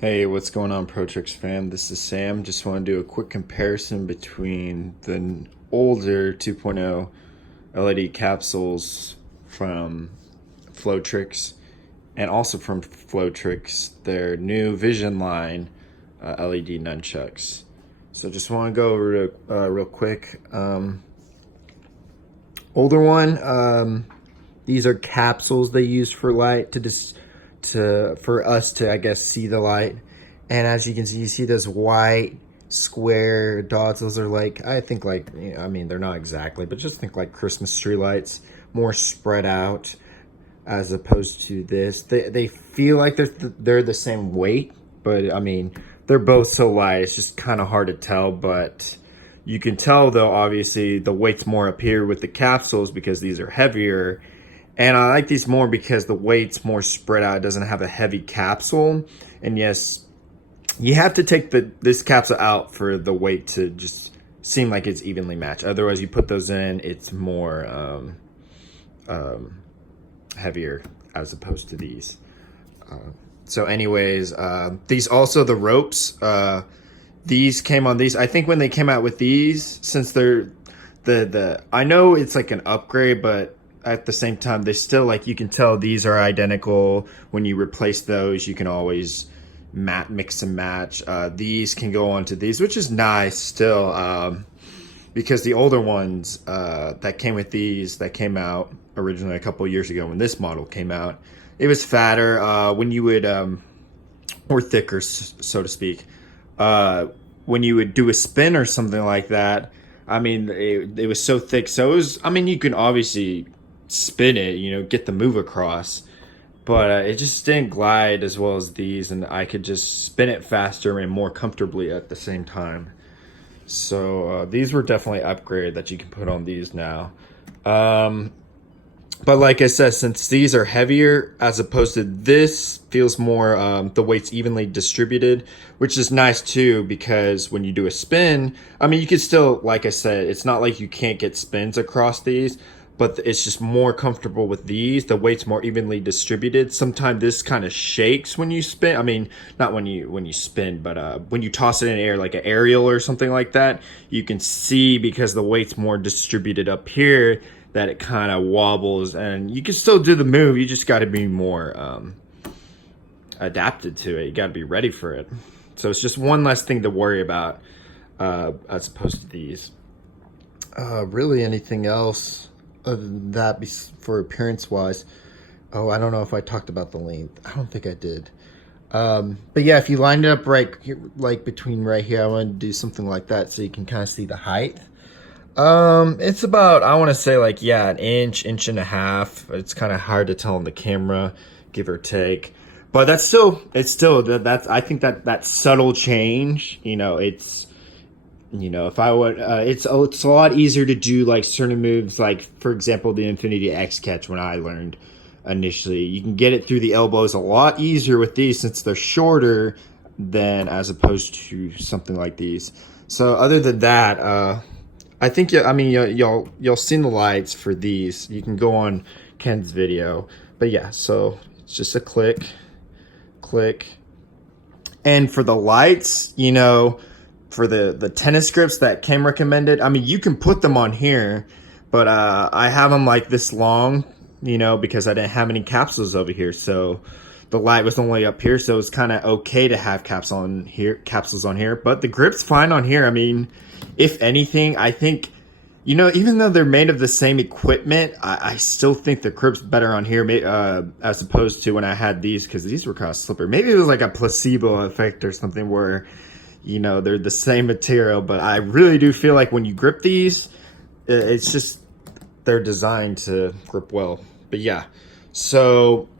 Hey, what's going on, ProTricks fam? This is Sam. Just want to do a quick comparison between the older 2.0 LED capsules from Flowtricks and also from Flowtricks, their new Vision line LED nunchucks. So just want to go over it real quick. Older one, these are capsules they use for light for us to, I guess, see the light. And as you can see, you see those white square dots. Those are like, I think like, I mean, they're not exactly, but just think like Christmas tree lights, more spread out as opposed to this. They feel like they're the same weight, but I mean, they're both so light. It's just kind of hard to tell, but you can tell though, obviously the weight's more up here with the capsules because these are heavier. And I like these more because the weight's more spread out. It doesn't have a heavy capsule. And yes, you have to take this capsule out for the weight to just seem like it's evenly matched. Otherwise, you put those in, it's more heavier as opposed to these. So anyways, these also, the ropes, these came on these. I think when they came out with these, since they're I know it's like an upgrade, but at the same time, they still, like, you can tell these are identical. When you replace those, you can always mix and match. These can go onto these, which is nice still, because the older ones that came with these, that came out originally a couple years ago when this model came out, it was fatter when you would, or thicker, so to speak. When you would do a spin or something like that, I mean, it was so thick. So it was, I mean, you can obviously spin it, you know, get the move across, but it just didn't glide as well as these, and I could just spin it faster and more comfortably at the same time. So these were definitely upgraded that you can put on these now. But like I said, since these are heavier as opposed to this, feels more, the weight's evenly distributed, which is nice too, because when you do a spin, I mean, you can still, like I said, it's not like you can't get spins across these, but it's just more comfortable with these. The weight's more evenly distributed. Sometimes this kind of shakes when you spin. I mean, not when you spin, but when you toss it in the air, like an aerial or something like that, you can see, because the weight's more distributed up here, that it kind of wobbles, and you can still do the move. You just got to be more adapted to it. You got to be ready for it. So it's just one less thing to worry about as opposed to these. Really anything else other than that for appearance wise? Oh, I don't know if I talked about the length. I don't think I did. But yeah, if you lined it up right here, like between right here, I want to do something like that so you can kind of see the height. It's about, I want to say, like, yeah, an inch and a half. It's kind of hard to tell on the camera, give or take. But that's still, I think that subtle change, you know, it's, you know, if I would, it's a lot easier to do like certain moves, like for example, the Infinity X catch when I learned initially. You can get it through the elbows a lot easier with these since they're shorter than as opposed to something like these. So other than that, I think, I mean, you'll see the lights for these. You can go on Ken's video, but yeah, so it's just a click. And for the lights, you know, for the tennis grips that Ken recommended, I mean, you can put them on here, but I have them like this long, you know, because I didn't have any capsules over here, so the light was only up here, so it's kind of okay to have capsules on here, but the grip's fine on here. I mean, if anything, I think, you know, even though they're made of the same equipment, I still think the grip's better on here, as opposed to when I had these, because these were kind of slippery. Maybe it was like a placebo effect or something where, you know, they're the same material, but I really do feel like when you grip these, it's just, they're designed to grip well. But yeah,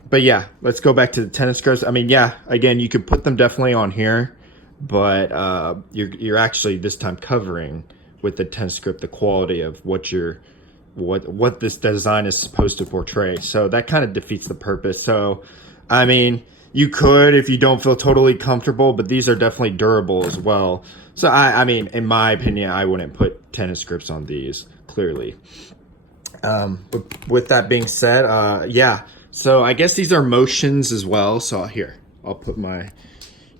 but yeah, let's go back to the tennis grips. I mean, yeah, again, you could put them definitely on here, but you're actually this time covering with the tennis grip the quality of what this design is supposed to portray. So that kind of defeats the purpose. So, I mean, you could if you don't feel totally comfortable, but these are definitely durable as well. So I mean, in my opinion, I wouldn't put tennis grips on these, clearly. With that being said, yeah. So I guess these are motions as well. So here, I'll put my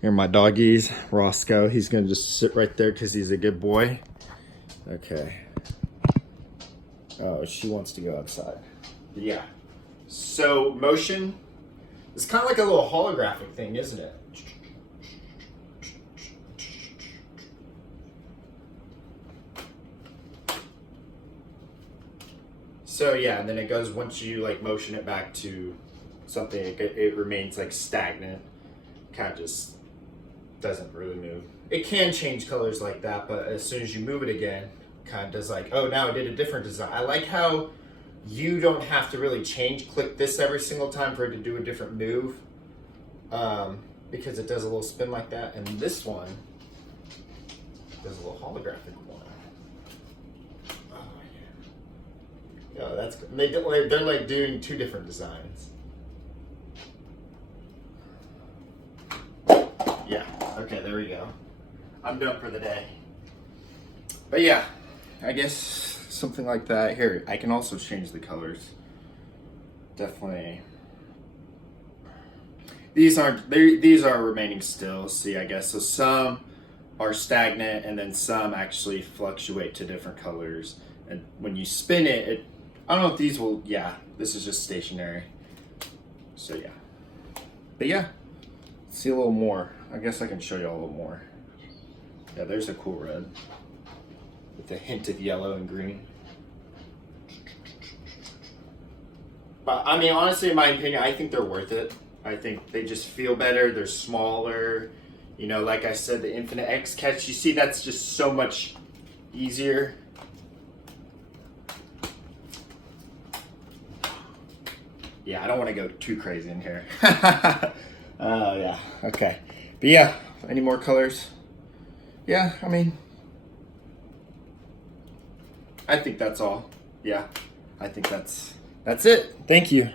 Here are my doggies. Roscoe, he's gonna just sit right there because he's a good boy. Okay. Oh, she wants to go outside. Yeah. So motion is kind of like a little holographic thing, isn't it? So yeah, and then it goes, once you like motion it back to something, it remains like stagnant. Kind of just doesn't really move. It can change colors like that, but as soon as you move it again, kind of does like, oh, now I did a different design. I like how you don't have to really click this every single time for it to do a different move, because it does a little spin like that. And this one does a little holographic one. Oh yeah. Oh, that's good. They're like doing two different designs. Yeah, okay, there we go. I'm done for the day. But yeah, I guess something like that. Here, I can also change the colors. Definitely. These are remaining still, see, I guess. So some are stagnant and then some actually fluctuate to different colors. And when you spin it, I don't know if these will, yeah, this is just stationary. So yeah. But yeah, let's see a little more. I guess I can show you a little more. Yeah, there's a cool red with a hint of yellow and green. But I mean, honestly, in my opinion, I think they're worth it. I think they just feel better. They're smaller. You know, like I said, the Infinite X catch, you see, that's just so much easier. Yeah, I don't want to go too crazy in here. Oh, yeah. Okay. But yeah, any more colors? Yeah, I mean, I think that's all. Yeah, I think that's it. Thank you.